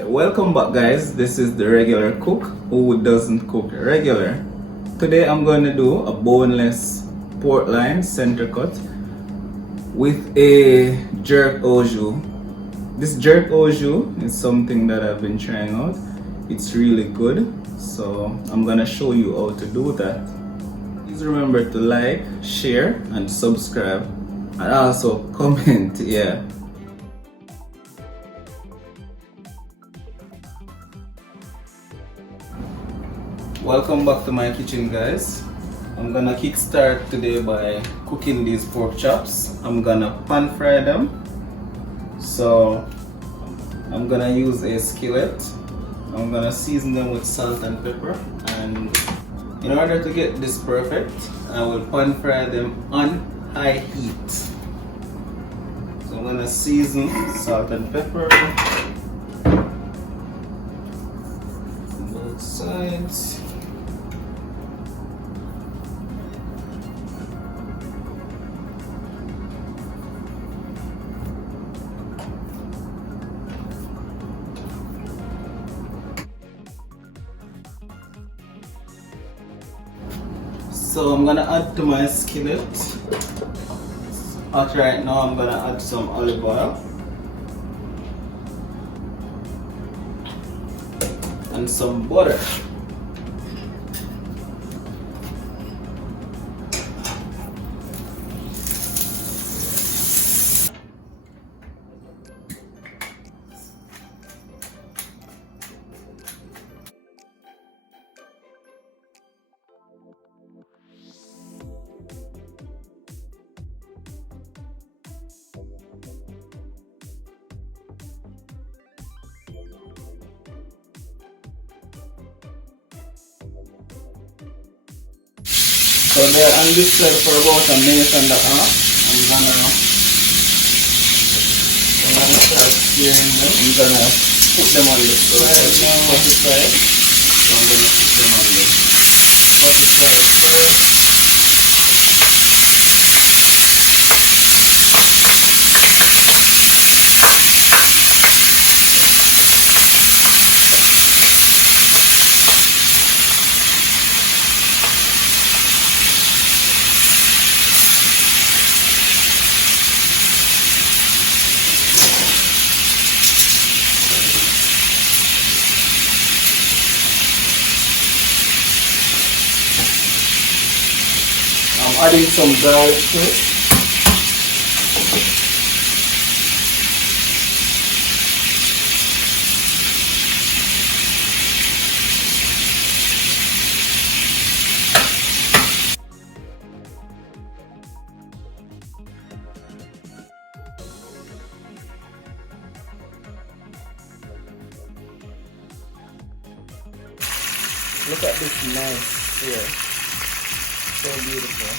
Welcome back, guys. This is the regular cook who doesn't cook regular. Today I'm going to do a boneless pork loin center cut with a jerk au jus. This jerk au jus is something that I've been trying out. It's really good, so I'm gonna show you how to do that. Please remember to like, share, and subscribe, and also comment. Yeah. Welcome back to my kitchen, guys. I'm gonna kickstart today by cooking these pork chops. I'm gonna pan fry them. So I'm gonna use a skillet. I'm gonna season them with salt and pepper, and in order to get this perfect, I will pan fry them on high heat. So I'm gonna season salt and pepper both sides. So I'm gonna add to my skillet. Hot right now. I'm gonna add some olive oil and some butter. So they're on this side for about a minute and a half. I'm gonna start stirring them. I'm gonna put them on the stove. So I'm gonna put them on the side first. I'm adding some garlic to it. Look at this nice here. So beautiful.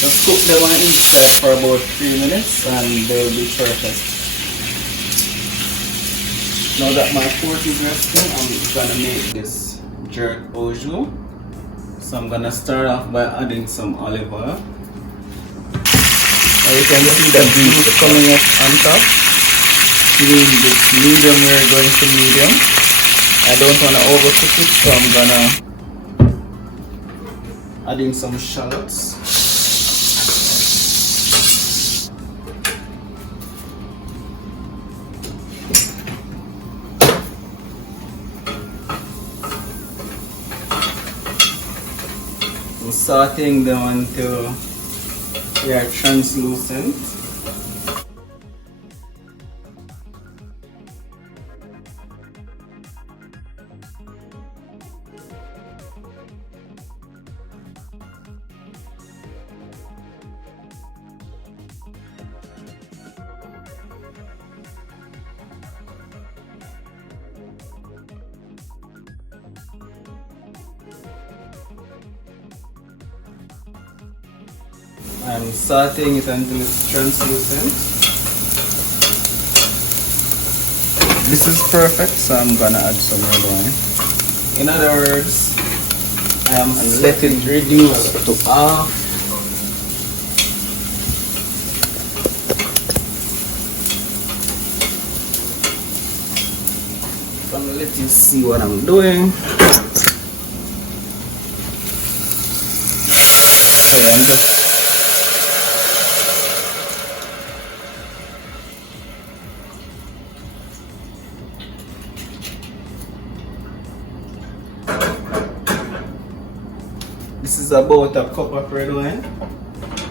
Just cook them on each side for about 3 minutes and they'll be perfect. Now that my pork is resting, I'm gonna make this jerk au jus. So I'm gonna start off by adding some olive oil. Now you can see the juice coming up on top. Meaning this medium rare going to medium. I don't wanna overcook it, so I'm gonna add in some shallots. I'm sauteing them until they are translucent. I'm sauteing it until it's translucent. This is perfect, so I'm gonna add some red wine. In other words, and let it reduce to half. I'm gonna let you see what I'm doing. Okay, I'm just this is about a cup of red wine.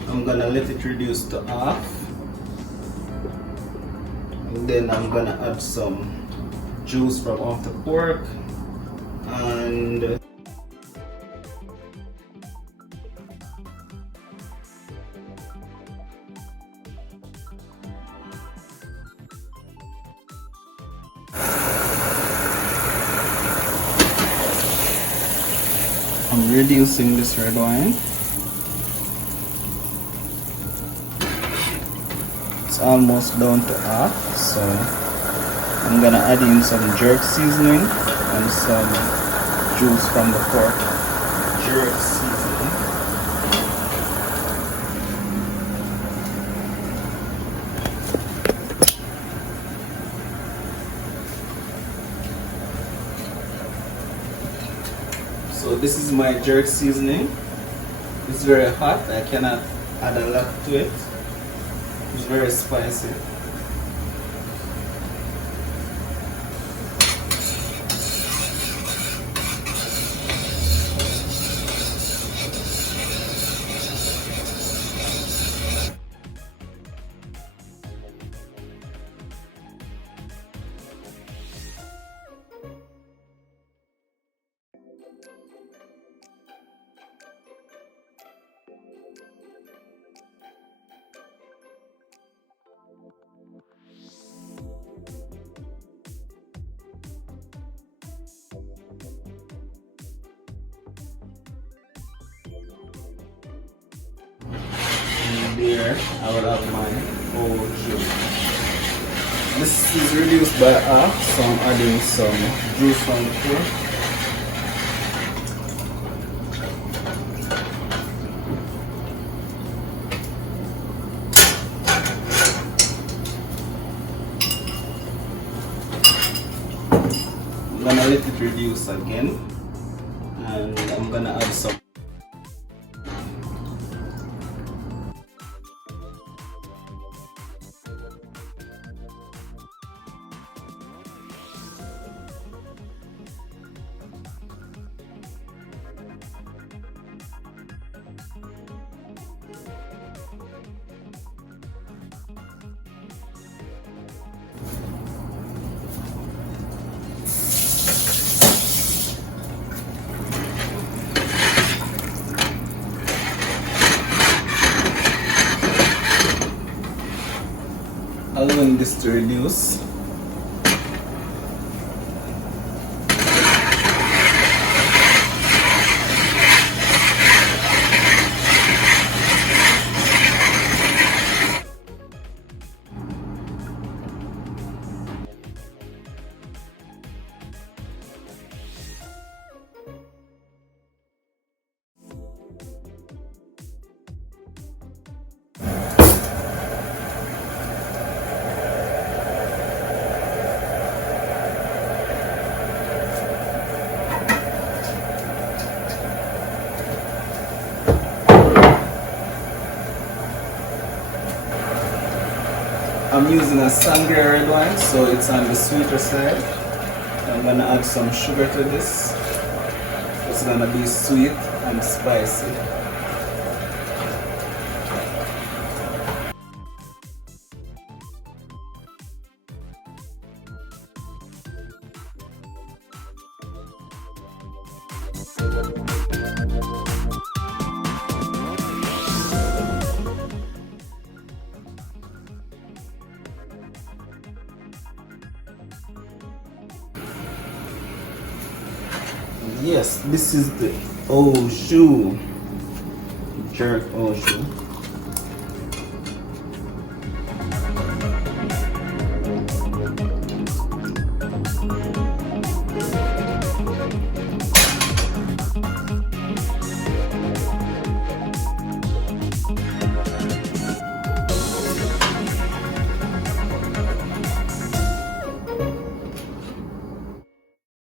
I'm gonna let it reduce to half. And then I'm gonna add some juice from off the pork and I'm reducing this red wine. It's almost down to half, so I'm gonna add in some jerk seasoning and some juice from the pork. Jerk seasoning. So this is my jerk seasoning. It's very hot. I cannot add a lot to it. It's very spicy. There, I will have my whole juice. This is reduced by half, so I'm adding some juice from the pork. I'm gonna let it reduce again, and I'm gonna add some. Allowing this to reduce. I'm using a Sangria red wine, so it's on the sweeter side. I'm gonna add some sugar to this. It's gonna be sweet and spicy. Yes, this is the au jus, jerk au jus.